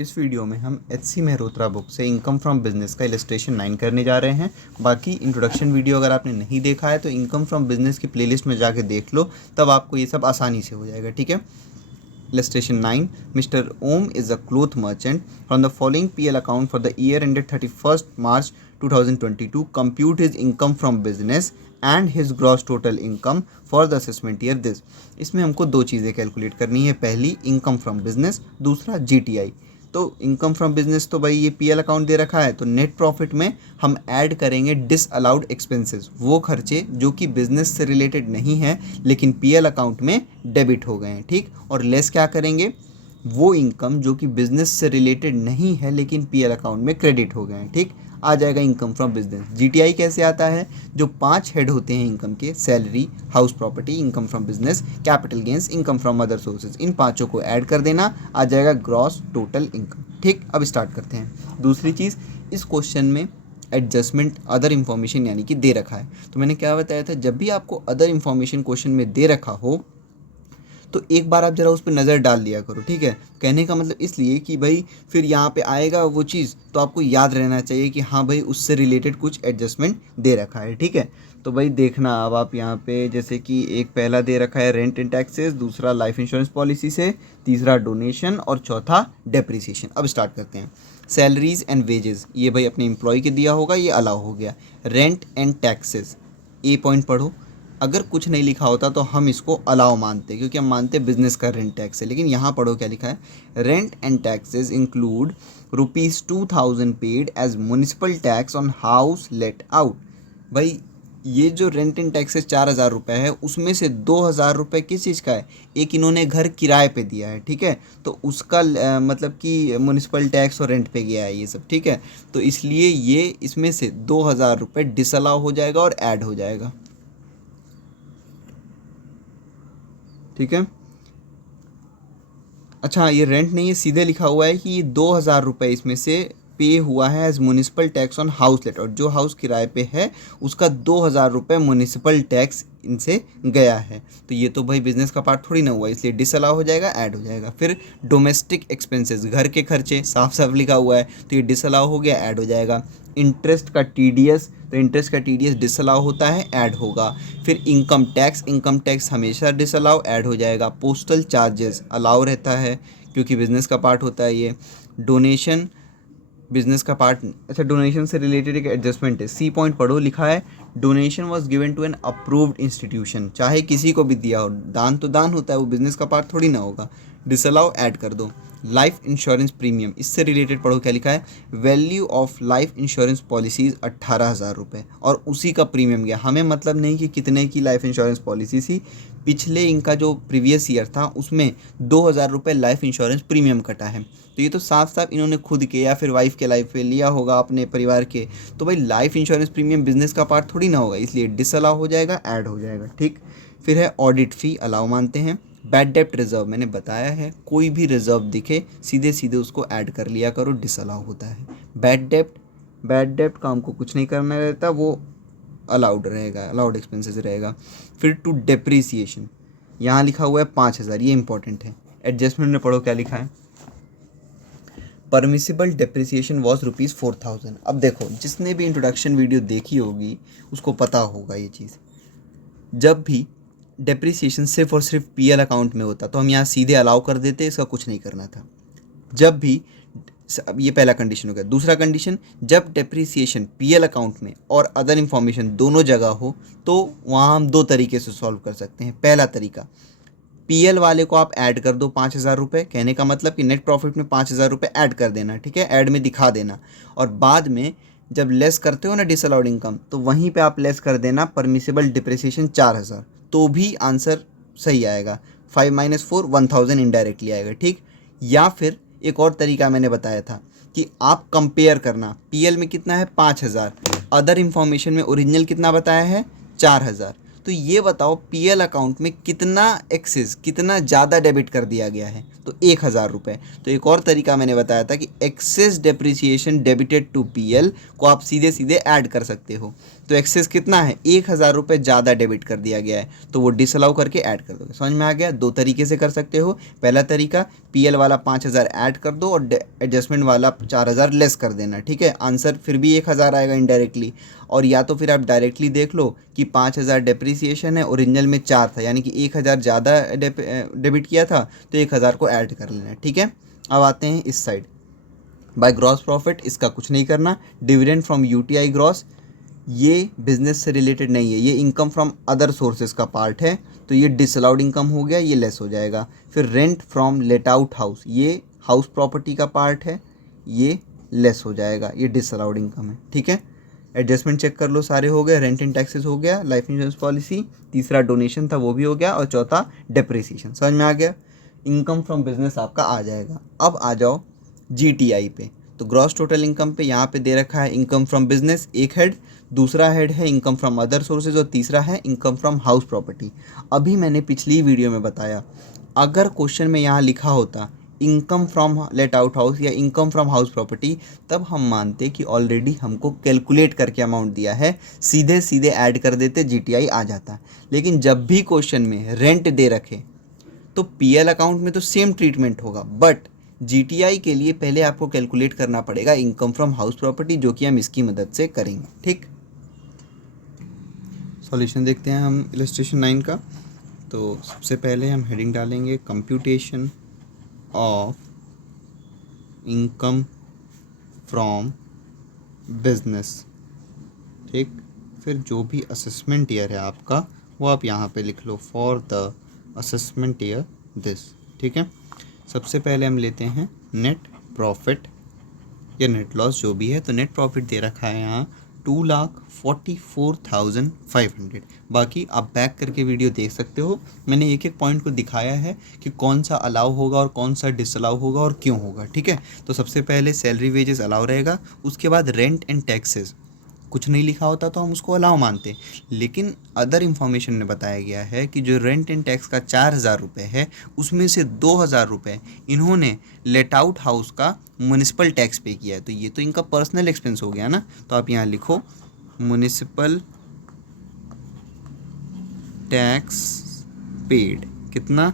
इस वीडियो में हम एच.सी. मेहरोत्रा बुक से इनकम फ्रॉम बिजनेस का इलस्ट्रेशन 9 करने जा रहे हैं। बाकी इंट्रोडक्शन वीडियो अगर आपने नहीं देखा है तो इनकम फ्रॉम बिजनेस की प्लेलिस्ट में जाके देख लो, तब आपको ये सब आसानी से हो जाएगा। ठीक है। Illustration 9. Mr. Om is a cloth merchant. From the following PL account for the year ended 31st March 2022, compute his income from business and his gross total income for the assessment year this. इसमें हमको दो चीज़ें calculate करनी है। पहली income from business, दूसरा GTI। तो income from business तो भाई ये PL अकाउंट दे रखा है, तो नेट प्रॉफिट में हम ऐड करेंगे डिसअलाउड एक्सपेंसेस, वो खर्चे जो कि बिजनेस से रिलेटेड नहीं है लेकिन PL अकाउंट में डेबिट हो गए हैं। ठीक। और लेस क्या करेंगे, वो इनकम जो कि बिजनेस से रिलेटेड नहीं है लेकिन PL अकाउंट में क्रेडिट हो गए हैं। ठीक। आ जाएगा इनकम फ्रॉम बिजनेस। GTI कैसे आता है, जो 5 हेड होते हैं इनकम के, salary, house property, income from business, capital gains, income from other sources, इन पांचों को ऐड कर देना, आ जाएगा ग्रॉस टोटल इनकम। ठीक। अब स्टार्ट करते हैं। दूसरी चीज़, इस क्वेश्चन में एडजस्टमेंट अदर इन्फॉर्मेशन यानी कि दे रखा है। तो मैंने क्या बताया था, जब भी आपको अदर इन्फॉर्मेशन क्वेश्चन में दे रखा हो तो एक बार आप ज़रा उस पर नज़र डाल लिया करो। ठीक है। कहने का मतलब इसलिए कि भाई फिर यहाँ पे आएगा वो चीज़ तो आपको याद रहना चाहिए कि हाँ भाई उससे रिलेटेड कुछ एडजस्टमेंट दे रखा है। ठीक है। तो भाई देखना, अब आप यहाँ पे जैसे कि एक पहला दे रखा है रेंट एंड टैक्सेस, दूसरा लाइफ इंश्योरेंस पॉलिसी से, तीसरा डोनेशन और चौथा डेप्रिसिएशन। अब स्टार्ट करते हैं। सैलरीज एंड वेजेस, ये भाई अपने एम्प्लॉय के दिया होगा, ये अलाउ हो गया। Rent and taxes, A point पढ़ो। अगर कुछ नहीं लिखा होता तो हम इसको अलाउ मानते, क्योंकि हम मानते बिजनेस का रेंट टैक्स है, लेकिन यहाँ पढ़ो क्या लिखा है। Rent and taxes include ₹2000 paid as municipal tax on house let out. भाई ये जो रेंट एंड टैक्सेस 4000 रुपये है, उसमें से 2000 रुपये किस चीज़ का है, एक इन्होंने घर किराए पे दिया है। ठीक है। तो उसका मतलब कि म्यूनिसिपल टैक्स और रेंट पे गया है ये सब। ठीक है। तो इसलिए ये इसमें से 2000 रुपये डिसअलाउ हो जाएगा और ऐड हो जाएगा। ठीक है। अच्छा, ये रेंट नहीं है, सीधे लिखा हुआ है कि ये 2000 रुपये इसमें से पे हुआ है as municipal tax on house let, और जो हाउस किराए पे है उसका 2000 रुपये म्यूनिसिपल टैक्स इनसे गया है। तो ये तो भाई बिजनेस का पार्ट थोड़ी ना हुआ, इसलिए डिसअलाउ हो जाएगा, ऐड हो जाएगा। फिर डोमेस्टिक एक्सपेंसेस, घर के खर्चे, साफ साफ लिखा हुआ है तो ये डिसअलाउ हो गया, ऐड हो जाएगा। इंटरेस्ट का TDS, तो इंटरेस्ट का TDS डिसअलाउ होता है, ऐड होगा। फिर इनकम टैक्स हमेशा डिसअलाउ, ऐड हो जाएगा। पोस्टल चार्जेस अलाउ रहता है क्योंकि बिजनेस का पार्ट होता है ये। डोनेशन बिजनेस का पार्ट, अच्छा डोनेशन से रिलेटेड एक एडजस्टमेंट है, सी पॉइंट पढ़ो, लिखा है donation was given to an approved institution. चाहे किसी को भी दिया हो, दान तो दान होता है, वो बिजनेस का पार्ट थोड़ी ना होगा। डिसअलाउ, ऐड कर दो। लाइफ इंश्योरेंस प्रीमियम, इससे रिलेटेड पढ़ो क्या लिखा है। Value of life insurance policies 18,000 रुपये, और उसी का प्रीमियम गया। हमें मतलब नहीं कि कितने की लाइफ इंश्योरेंस पॉलिसी थी, पिछले इनका जो प्रीवियस ईयर था उसमें 2000 रुपये लाइफ इंश्योरेंस प्रीमियम कटा है। तो ये तो साफ साफ इन्होंने खुद के या फिर वाइफ के लाइफ पे लिया होगा अपने परिवार के, तो भाई लाइफ इंश्योरेंस प्रीमियम बिजनेस का पार्ट थोड़ी ना होगा, इसलिए डिसअलाउ हो जाएगा, ऐड हो जाएगा। ठीक। फिर है ऑडिट फ़ी, अलाउ मानते हैं। बैड डेप्ट रिजर्व, मैंने बताया है कोई भी रिजर्व दिखे सीधे सीधे उसको ऐड कर लिया करो, डिसअलाउ होता है। बैड डेप्ट का हमको कुछ नहीं करना रहता, वो अलाउड रहेगा, अलाउड एक्सपेंसेस रहेगा। फिर टू डेप्रीसिएशन, यहाँ लिखा हुआ है 5000, ये इंपॉर्टेंट है। एडजस्टमेंट में पढ़ो क्या लिखा है। Permissible depreciation was ₹4000। अब देखो, जिसने भी इंट्रोडक्शन वीडियो देखी होगी उसको पता होगा ये चीज़। जब भी डेप्रिसिएशन सिर्फ और सिर्फ PL अकाउंट में होता तो हम यहाँ सीधे अलाउ कर देते, इसका कुछ नहीं करना था। जब भी, अब ये पहला कंडीशन हो गया। दूसरा कंडीशन, जब डेप्रिसिएशन PL अकाउंट में और अदर इन्फॉर्मेशन दोनों जगह हो तो वहाँ हम दो तरीके से सॉल्व कर सकते हैं। पहला तरीका, PL वाले को आप ऐड कर दो 5000 रुपये, कहने का मतलब कि नेट प्रॉफिट में 5000 रुपये ऐड कर देना। ठीक है। ऐड में दिखा देना, और बाद में जब लेस करते हो ना डिसअलाउड इनकम, तो वहीं पे आप लेस कर देना परमिसिबल डिप्रिसिएशन 4000, तो भी आंसर सही आएगा। 5 - 4 1000 इनडायरेक्टली आएगा। ठीक। या फिर एक और तरीका मैंने बताया था कि आप कंपेयर करना, PL में कितना है 5000, अदर इन्फॉर्मेशन में ओरिजिनल कितना बताया है 4000, तो ये बताओ PL अकाउंट में कितना एक्सेस, कितना ज़्यादा डेबिट कर दिया गया है, तो 1000 रुपये। तो एक और तरीका मैंने बताया था कि excess depreciation debited to PL को आप सीधे सीधे ऐड कर सकते हो। तो एक्सेस कितना है, 1000 रुपये ज़्यादा डेबिट कर दिया गया है, तो वो डिसअलाउ करके ऐड कर दोगे। समझ में आ गया। दो तरीके से कर सकते हो। पहला तरीका, पीएल वाला 5000 ऐड कर दो और एडजस्टमेंट वाला 4000 लेस कर देना, ठीक है। आंसर फिर भी 1000 आएगा इनडायरेक्टली। और या तो फिर आप डायरेक्टली देख लो कि 5000 डेप्रिसिएशन है, ओरिजिनल में 4 था, यानी कि 1000 ज़्यादा डेबिट किया था, तो 1000 को ऐड कर लेना, ठीक है। अब आते हैं इस साइड, बाय ग्रॉस प्रॉफिट, इसका कुछ नहीं करना। डिविडेंड फ्रॉम यूटीआई ग्रॉस, ये बिजनेस से रिलेटेड नहीं है, ये इनकम फ्रॉम अदर सोर्सेज का पार्ट है, तो ये डिसअलाउड इनकम हो गया, ये लेस हो जाएगा। फिर rent from let out house, ये हाउस प्रॉपर्टी का पार्ट है, ये लेस हो जाएगा, ये डिसअलाउड इनकम है, ठीक है। एडजस्टमेंट चेक कर लो, सारे हो गए। रेंट एंड टैक्सेस हो गया, लाइफ इंश्योरेंस पॉलिसी, तीसरा डोनेशन था वो भी हो गया, और चौथा डेप्रिसिएशन। समझ में आ गया। इनकम फ्रॉम बिजनेस आपका आ जाएगा। अब आ जाओ जीटीआई पे। तो ग्रॉस टोटल इनकम पे यहाँ पे दे रखा है इनकम फ्रॉम बिजनेस एक हेड, दूसरा हेड है इनकम फ्रॉम अदर सोर्सेज, और तीसरा है इनकम फ्रॉम हाउस प्रॉपर्टी। अभी मैंने पिछली वीडियो में बताया, अगर क्वेश्चन में यहाँ लिखा होता income from let out house या इनकम फ्रॉम हाउस प्रॉपर्टी, तब हम मानते कि ऑलरेडी हमको कैलकुलेट करके अमाउंट दिया है, सीधे सीधे ऐड कर देते, जीटीआई आ जाता। लेकिन जब भी क्वेश्चन में रेंट दे रखे तो पीएल अकाउंट में तो सेम ट्रीटमेंट होगा, बट जीटीआई के लिए पहले आपको कैलकुलेट करना पड़ेगा इनकम फ्रॉम हाउस प्रॉपर्टी, जो कि हम इसकी मदद से करेंगे, ठीक। सॉल्यूशन देखते हैं हम इलस्ट्रेशन 9 का। तो सबसे पहले हम हेडिंग डालेंगे computation of income from business, ठीक। फिर जो भी असेसमेंट ईयर है आपका, वो आप यहाँ पे लिख लो, for the assessment year this, ठीक है। सबसे पहले हम लेते हैं नेट प्रॉफिट या नेट लॉस जो भी है। तो नेट प्रॉफिट दे रखा है यहाँ 2,44,500। बाकी आप बैक करके वीडियो देख सकते हो, मैंने एक एक पॉइंट को दिखाया है कि कौन सा अलाउ होगा और कौन सा डिसअलाउ होगा और क्यों होगा, ठीक है। तो सबसे पहले सैलरी वेजेस अलाउ रहेगा, उसके बाद रेंट एंड टैक्सेस, कुछ नहीं लिखा होता तो हम उसको अलाउ मानते, लेकिन अदर इन्फॉर्मेशन में बताया गया है कि जो रेंट एंड टैक्स का 4000 रुपये है, उसमें से 2000 रुपये इन्होंने लेट आउट हाउस का म्युनिसिपल टैक्स पे किया है, तो ये तो इनका पर्सनल एक्सपेंस हो गया ना। तो आप यहाँ लिखो म्युनिसिपल टैक्स पेड, कितना,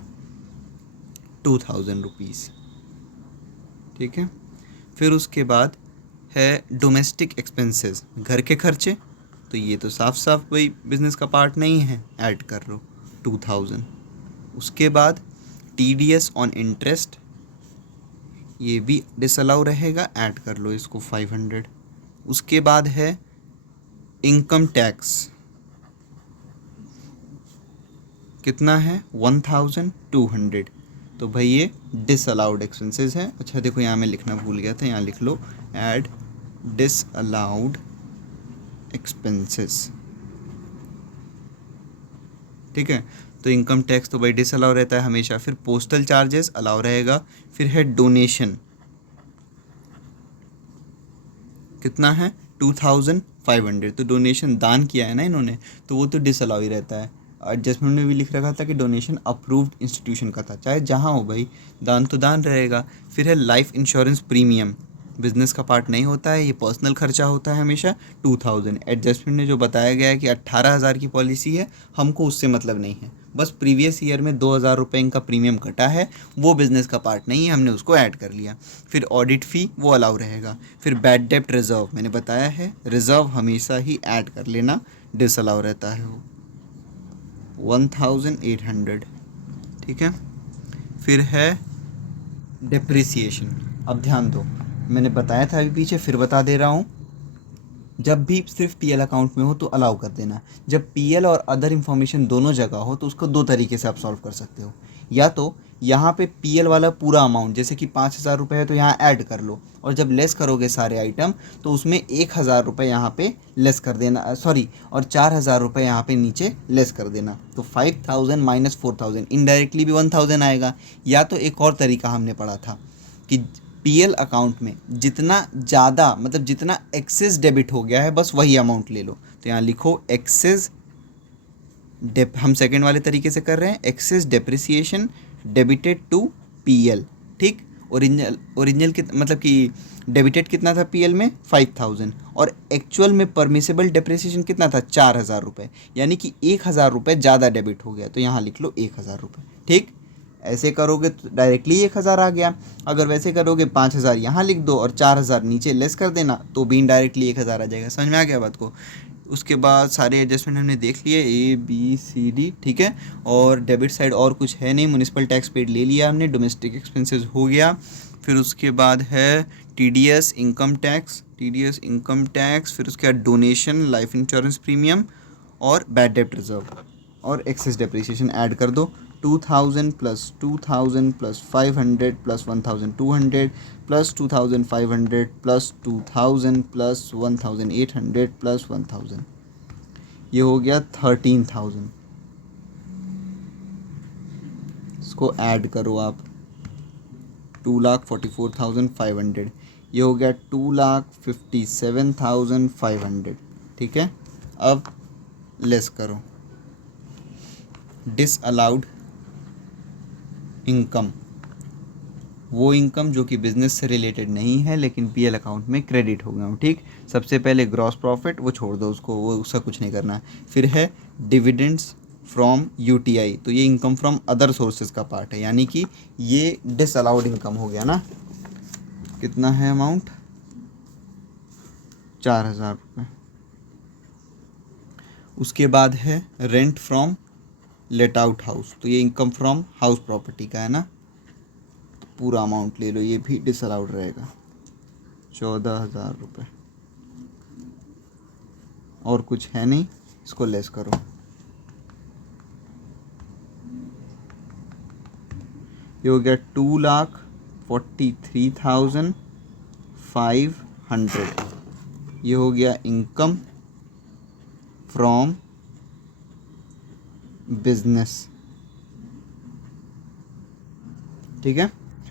2000 रुपीज़, ठीक है। फिर उसके बाद है डोमेस्टिक एक्सपेंसेस, घर के खर्चे, तो ये तो साफ साफ भाई बिजनेस का पार्ट नहीं है, ऐड कर लो 2000। उसके बाद टीडीएस ऑन इंटरेस्ट, ये भी डिसअलाउ रहेगा, ऐड कर लो इसको 500। उसके बाद है इनकम टैक्स, कितना है 1200, तो भाई ये डिसअलाउड एक्सपेंसेस है। अच्छा देखो यहाँ मैं लिखना भूल गया था, यहाँ लिख लो ऐड डिसअलाउड एक्सपेंसेस, ठीक है। तो इनकम टैक्स तो भाई डिसअलाउ रहता है हमेशा। फिर पोस्टल चार्जेस अलाउ रहेगा। फिर है डोनेशन, कितना है 2500, तो डोनेशन दान किया है ना इन्होंने, तो वो तो डिसअलाउ ही रहता है। एडजस्टमेंट में भी लिख रखा था कि डोनेशन अप्रूव्ड इंस्टीट्यूशन का था, चाहे जहाँ हो भाई, दान तो दान रहेगा। फिर है लाइफ इंश्योरेंस प्रीमियम, बिजनेस का पार्ट नहीं होता है, ये पर्सनल खर्चा होता है हमेशा, 2000। एडजस्टमेंट में जो बताया गया है कि 18,000 की पॉलिसी है, हमको उससे मतलब नहीं है, बस प्रीवियस ईयर में 2000 रुपये इनका प्रीमियम कटा है, वो बिज़नेस का पार्ट नहीं है, हमने उसको ऐड कर लिया। फिर ऑडिट फ़ी वो अलाउ रहेगा। फिर बैड डेप्ट रिज़र्व, मैंने बताया है रिज़र्व हमेशा ही ऐड कर लेना, डिसअलाउ रहता है वो 1800, ठीक है। फिर है डेप्रिसिएशन। अब ध्यान दो, मैंने बताया था अभी पीछे, फिर बता दे रहा हूँ, जब भी सिर्फ पीएल अकाउंट में हो तो अलाउ कर देना। जब पीएल और अदर इन्फॉर्मेशन दोनों जगह हो तो उसको दो तरीके से आप सॉल्व कर सकते हो। या तो यहाँ पे पीएल वाला पूरा अमाउंट, जैसे कि 5000 रुपये है तो यहाँ ऐड कर लो, और जब लेस करोगे सारे आइटम तो उसमें 1000 रुपये यहाँ पे लेस कर देना, सॉरी, और 4000 रुपये यहाँ पे नीचे लेस कर देना। तो 5000 माइनस 4000, इनडायरेक्टली भी 1000 आएगा। या तो एक और तरीका हमने पढ़ा था कि पीएल अकाउंट में जितना ज़्यादा, मतलब जितना एक्सेस डेबिट हो गया है, बस वही अमाउंट ले लो। तो यहाँ लिखो एक्सेस हम सेकंड वाले तरीके से कर रहे हैं, excess depreciation debited to PL, ठीक। ओरिजिनल ओरिजिनल मतलब कि डेबिटेड कितना था पीएल में 5000 और एक्चुअल में परमिसेबल डेप्रिसिएशन कितना था 4000 रुपये, यानी कि 1000 रुपये ज़्यादा डेबिट हो गया, तो यहाँ लिख लो 1000 रुपये। ठीक, ऐसे करोगे तो डायरेक्टली 1000 आ गया। अगर वैसे करोगे 5000 यहाँ लिख दो और 4000 नीचे लेस कर देना, तो भी इनडायरेक्टली 1000 आ जाएगा। समझ में आ गया बात को। उसके बाद सारे एडजस्टमेंट हमने देख लिए ABCD, ठीक है। और डेबिट साइड और कुछ है नहीं, म्यूनिसिपल टैक्स पेड ले लिया हमने, डोमेस्टिक एक्सपेंसेस हो गया। फिर उसके बाद है TDS इनकम टैक्स, फिर उसके बाद डोनेशन, लाइफ इंश्योरेंस प्रीमियम और बैड डेब्ट रिजर्व और एक्सेस डेप्रिसिएशन ऐड कर दो। 2000 plus 2000 plus 500 plus 1200 plus 2500 plus 2000 plus 1800 plus 1000, ये हो गया 13000। इसको ऐड करो आप, 2,44,500, ये हो गया 2,57,500। ठीक है, अब लेस करो डिसअलाउड इनकम, वो इनकम जो कि बिजनेस से रिलेटेड नहीं है लेकिन पीएल अकाउंट में क्रेडिट हो गया हूँ। ठीक, सबसे पहले ग्रॉस प्रॉफिट, वो छोड़ दो उसको, वो उसका कुछ नहीं करना है। फिर है डिविडेंड्स फ्रॉम UTI, तो ये इनकम फ्रॉम अदर सोर्सेज का पार्ट है, यानी कि ये डिसअलाउड इनकम हो गया ना। कितना है अमाउंट, 4000 रुपये। उसके बाद है rent from let out house, तो ये इनकम फ्रॉम हाउस प्रॉपर्टी का है ना, तो पूरा अमाउंट ले लो, ये भी डिसअलाउड रहेगा, 14,000 रुपये। और कुछ है नहीं, इसको लेस करो। ये हो गया 2,43,500, ये हो गया इनकम फ्रॉम बिजनेस। ठीक है,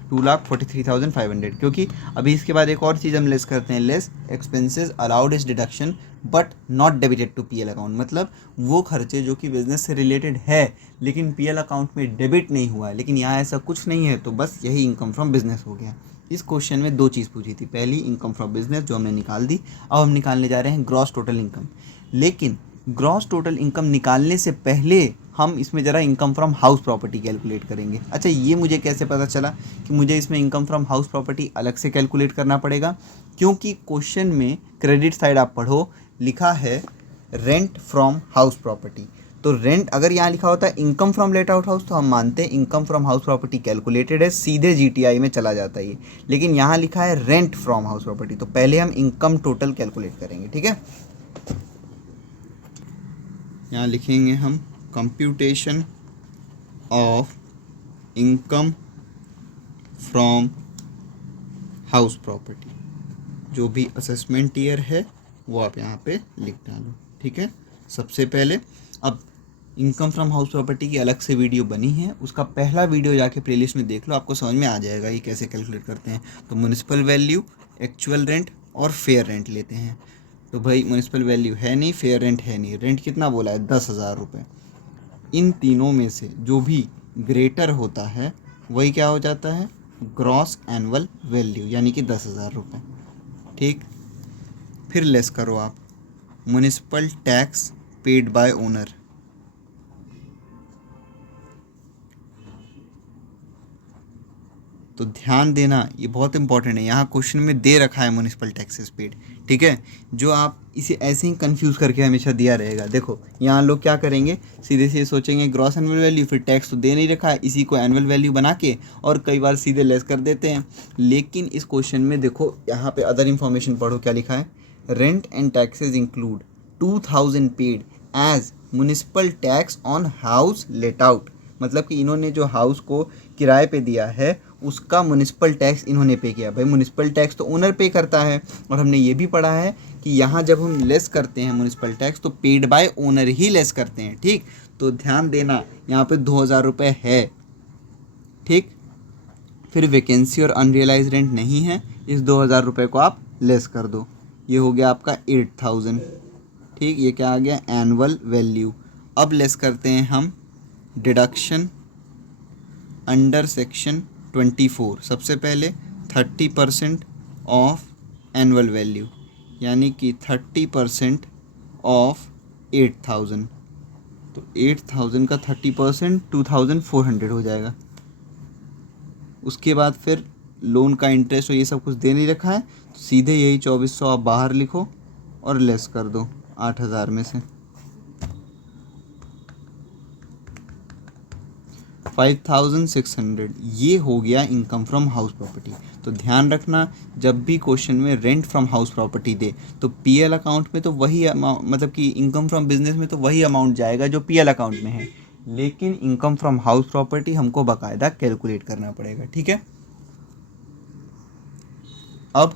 2,43,500, क्योंकि अभी इसके बाद एक और चीज़ हम लेस करते हैं, less expenses allowed is deduction but not debited to PL account, मतलब वो खर्चे जो कि बिजनेस से रिलेटेड है लेकिन पीएल अकाउंट में डेबिट नहीं हुआ है, लेकिन यहाँ ऐसा कुछ नहीं है, तो बस यही इनकम फ्रॉम बिजनेस हो गया। इस क्वेश्चन में दो चीज़ पूछी थी, पहली इनकम फ्रॉम बिजनेस जो हमने निकाल दी, अब हम निकालने जा रहे हैं ग्रॉस टोटल इनकम। लेकिन ग्रॉस टोटल इनकम निकालने से पहले हम इसमें ज़रा income from house property calculate करेंगे। अच्छा, ये मुझे कैसे पता चला कि मुझे इसमें इनकम फ्रॉम हाउस प्रॉपर्टी अलग से कैलकुलेट करना पड़ेगा? क्योंकि क्वेश्चन में क्रेडिट साइड आप पढ़ो, लिखा है रेंट फ्रॉम हाउस प्रॉपर्टी, तो रेंट अगर यहाँ लिखा होता है income from let out house तो हम मानते हैं income from house property calculated है, सीधे GTI में चला जाता है ये। लेकिन यहाँ लिखा है रेंट फ्रॉम हाउस प्रॉपर्टी, तो पहले हम इनकम टोटल कैलकुलेट करेंगे। ठीक है, यहाँ लिखेंगे हम computation of income from house property, जो भी असेसमेंट ईयर है वो आप यहाँ पे लिख डालो। ठीक है, सबसे पहले अब इनकम फ्रॉम हाउस प्रॉपर्टी की अलग से वीडियो बनी है, उसका पहला वीडियो जाके प्लेलिस्ट में देख लो, आपको समझ में आ जाएगा ये कैसे कैलकुलेट करते हैं। तो म्यूनिसिपल वैल्यू, एक्चुअल रेंट और फेयर रेंट लेते हैं। तो भाई म्यूनिसिपल वैल्यू है नहीं, फेयर रेंट है नहीं, रेंट कितना बोला है 10,000 रुपये। इन तीनों में से जो भी ग्रेटर होता है वही क्या हो जाता है, ग्रॉस एनुअल वैल्यू, यानी कि 10,000 रुपये। ठीक, फिर लेस करो आप municipal tax paid by owner, तो ध्यान देना ये बहुत इंपॉर्टेंट है, यहाँ क्वेश्चन में दे रखा है म्युनिसिपल टैक्सेस पेड। ठीक है, जो आप इसे ऐसे ही कंफ्यूज करके हमेशा दिया रहेगा। देखो यहाँ लोग क्या करेंगे, सीधे सीधे सोचेंगे ग्रॉस एनुअल वैल्यू, फिर टैक्स तो दे नहीं रखा है, इसी को एनुअल वैल्यू बना के और कई बार सीधे लेस कर देते हैं। लेकिन इस क्वेश्चन में देखो यहाँ पे अदर इन्फॉर्मेशन पढ़ो, क्या लिखा है, rent and taxes include 2,000 paid as municipal tax on house let out, मतलब कि इन्होंने जो हाउस को किराए पे दिया है उसका म्युनिसिपल टैक्स इन्होंने पे किया। भाई म्युनिसिपल टैक्स तो ओनर पे करता है, और हमने ये भी पढ़ा है कि यहाँ जब हम लेस करते हैं म्युनिसिपल टैक्स तो paid by owner he less करते हैं। ठीक, तो ध्यान देना यहाँ पे 2,000 रुपये है। ठीक, फिर वैकेंसी और अनरियलाइज रेंट नहीं है, इस 2,000 रुपये को आप लेस कर दो, ये हो गया आपका 8,000। ठीक, ये क्या आ गया, एनुअल वैल्यू। अब लेस करते हैं हम डिडक्शन अंडर सेक्शन 24। सबसे पहले 30% ऑफ एनुअल वैल्यू, यानी कि 30% ऑफ 8000, तो 8000 का 30% 2400 हो जाएगा। उसके बाद फिर लोन का इंटरेस्ट और ये सब कुछ दे नहीं रखा है, तो सीधे यही 2400 आप बाहर लिखो और लेस कर दो 8000 में से। 5600 ये हो गया इनकम फ्रॉम हाउस प्रॉपर्टी। तो ध्यान रखना, जब भी क्वेश्चन में रेंट फ्रॉम हाउस प्रॉपर्टी दे तो पीएल अकाउंट में तो वही अमाउंट, मतलब कि इनकम फ्रॉम बिजनेस में तो वही अमाउंट जाएगा जो पीएल अकाउंट में है, लेकिन इनकम फ्रॉम हाउस प्रॉपर्टी हमको बाकायदा कैलकुलेट करना पड़ेगा। ठीक है, अब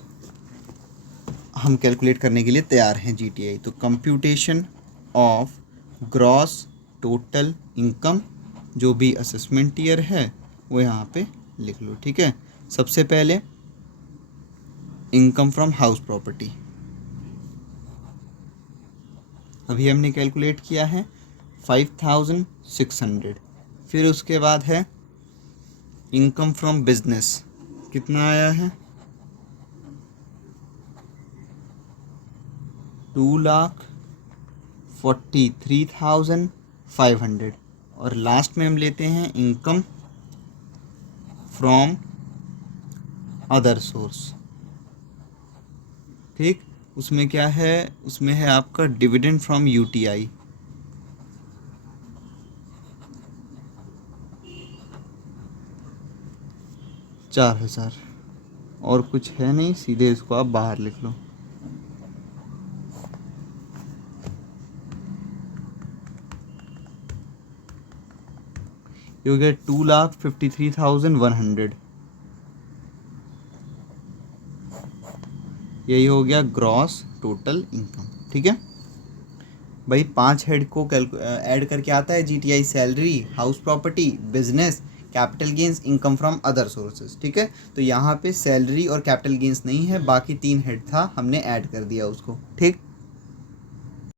हम कैलकुलेट करने के लिए तैयार हैं जीटीआई। तो computation of gross total income, जो भी असेसमेंट ईयर है वो यहाँ पे लिख लो। ठीक है, सबसे पहले इनकम फ्रॉम हाउस प्रॉपर्टी अभी हमने कैलकुलेट किया है 5600। फिर उसके बाद है इनकम फ्रॉम बिजनेस, कितना आया है 2,43,500। और लास्ट में हम लेते हैं इनकम फ्रॉम अदर सोर्स। ठीक, उसमें क्या है, उसमें है आपका डिविडेंड फ्रॉम यूटीआई, $4000। और कुछ है नहीं, सीधे इसको आप बाहर लिख लो। ये हो गया 2,53,100। यही हो गया ग्रॉस टोटल इनकम। ठीक है भाई, 5 हेड को ऐड करके आता है GTI: salary, house property, business, capital gains, income from other sources. ठीक है, तो यहाँ पे सैलरी और कैपिटल गेंस नहीं है, बाकी 3 हेड था, हमने ऐड कर दिया उसको। ठीक,